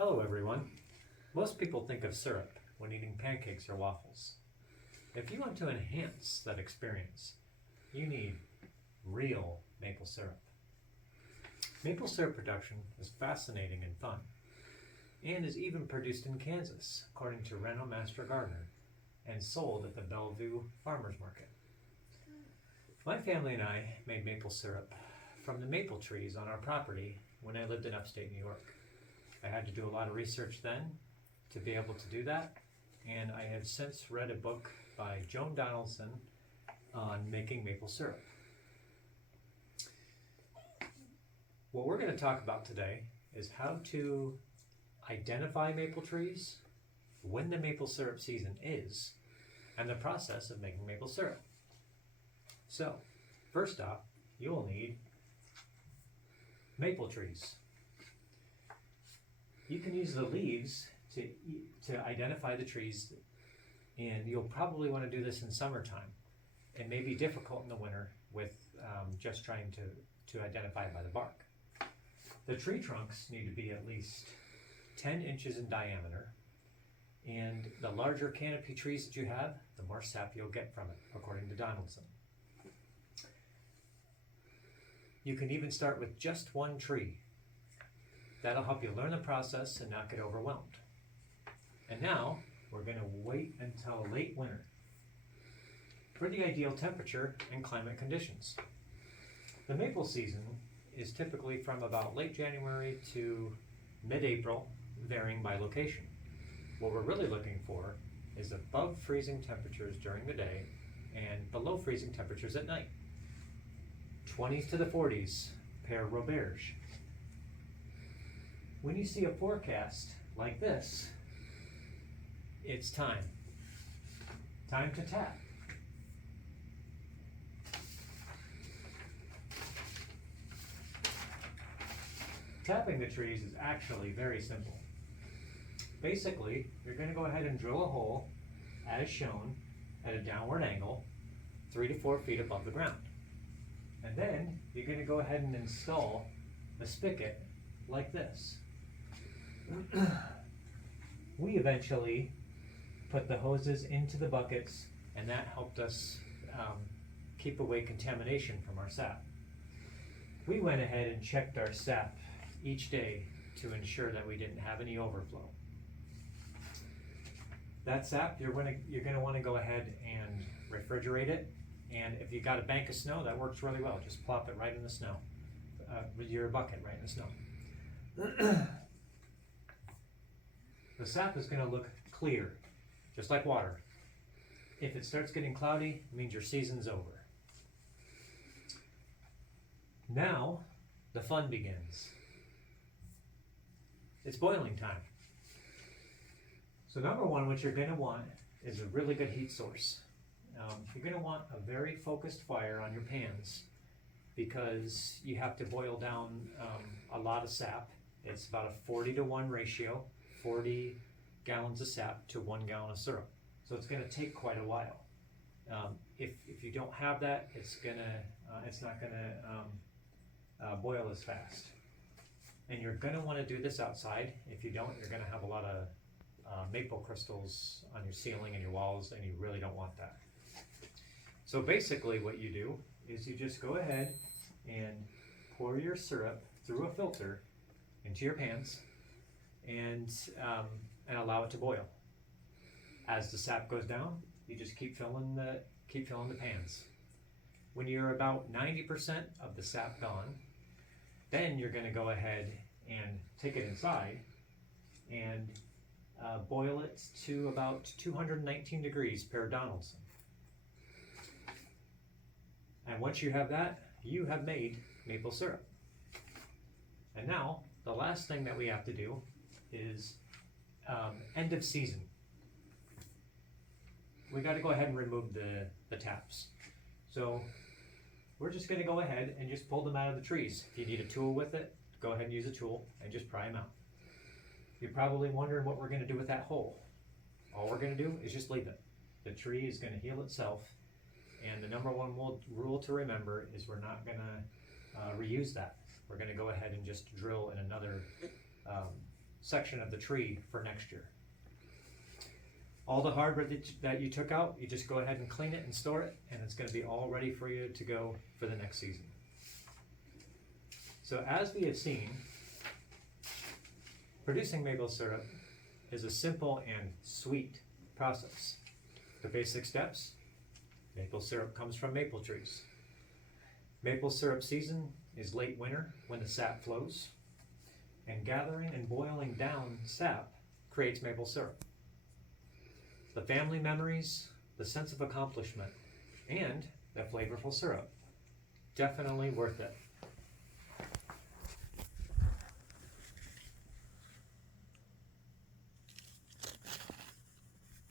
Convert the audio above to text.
Hello everyone. Most people think of syrup when eating pancakes or waffles. If you want to enhance that experience, you need real maple syrup. Maple syrup production is fascinating and fun, and is even produced in Kansas, according to Reno Master Gardener, and sold at the Bellevue Farmers Market. My family and I made maple syrup from the maple trees on our property when I lived in upstate New York. I had to do a lot of research then to be able to do that, and I have since read a book by Joan Donaldson on making maple syrup. What we're going to talk about today is how to identify maple trees, when the maple syrup season is, and the process of making maple syrup. So, first off, you will need maple trees. You can use the leaves to identify the trees, and you'll probably want to do this in summertime. It may be difficult in the winter with just trying to identify it by the bark. The tree trunks need to be at least 10 inches in diameter, and the larger canopy trees that you have, the more sap you'll get from it, according to Donaldson. You can even start with just one tree. That'll help you learn the process and not get overwhelmed. And now, we're going to wait until late winter for the ideal temperature and climate conditions. The maple season is typically from about late January to mid-April, varying by location. What we're really looking for is above freezing temperatures during the day and below freezing temperatures at night. 20s to the 40s, pair Roberge. When you see a forecast like this, it's time. Time to tap. Tapping the trees is actually very simple. Basically, you're going to go ahead and drill a hole, as shown, at a downward angle, 3 to 4 feet above the ground. And then, you're going to go ahead and install a spigot like this. We eventually put the hoses into the buckets, and that helped us keep away contamination from our sap. We went ahead and checked our sap each day to ensure that we didn't have any overflow. That sap, you're going to want to go ahead and refrigerate it, and if you got a bank of snow, that works really well. Just plop it right in the snow, with your bucket right in the snow. The sap is going to look clear, just like water. If it starts getting cloudy, it means your season's over. Now, the fun begins. It's boiling time. So number one, what you're going to want is a really good heat source. You're going to want a very focused fire on your pans because you have to boil down a lot of sap. It's about a 40 to 1 ratio. 40 gallons of sap to 1 gallon of syrup. So it's going to take quite a while. If you don't have that, it's not going to boil as fast. And you're going to want to do this outside. If you don't, you're going to have a lot of maple crystals on your ceiling and your walls, and you really don't want that. So basically what you do is you just go ahead and pour your syrup through a filter into your pans, and allow it to boil. As the sap goes down, you just keep filling the pans. When you're about 90% of the sap gone, then you're going to go ahead and take it inside and boil it to about 219 degrees per Donaldson. And once you have that, you have made maple syrup. And now, the last thing that we have to do is end of season. We got to go ahead and remove the taps. So we're just going to go ahead and just pull them out of the trees. If you need a tool with it, go ahead and use a tool and just pry them out. You're probably wondering what we're going to do with that hole. All we're going to do is just leave it. The tree is going to heal itself, and the number one rule to remember is we're not going to reuse that. We're going to go ahead and just drill in another section of the tree for next year. All the hardwood that you took out, you just go ahead and clean it and store it, and it's going to be all ready for you to go for the next season. So as we have seen, producing maple syrup is a simple and sweet process. The basic steps: maple syrup comes from maple trees. Maple syrup season is late winter when the sap flows, and gathering and boiling down sap creates maple syrup. The family memories, the sense of accomplishment, and the flavorful syrup, definitely worth it.